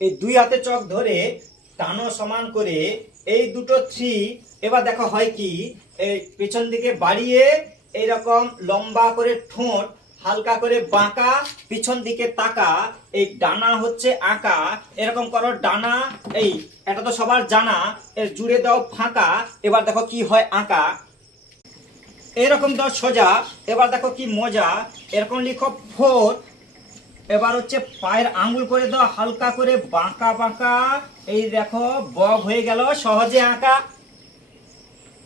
এই দুই হাতে চক ধরে টানো সমান করে এই দুটো থ্রি। এবার দেখো হয় কি, এই পেছন দিকে বাড়িয়ে এইরকম লম্বা করে ঠোঁট হালকা করে বাঁকা, পিছন দিকে তাকা, এই ডানা হচ্ছে আঁকা, এরকম করো ডানা। এই এটা তো সবার জানা, এর জুড়ে দাও ফাঁকা। এবার দেখো কি হয় আঁকা, এরকম দাও সোজা। এবার দেখো কি মজা, এরকম লিখো ফোর। এবার হচ্ছে পায়ের আঙ্গুল করে দাও হালকা করে বাঁকা বাঁকা, এই দেখো বগ হয়ে গেল সহজে আঁকা।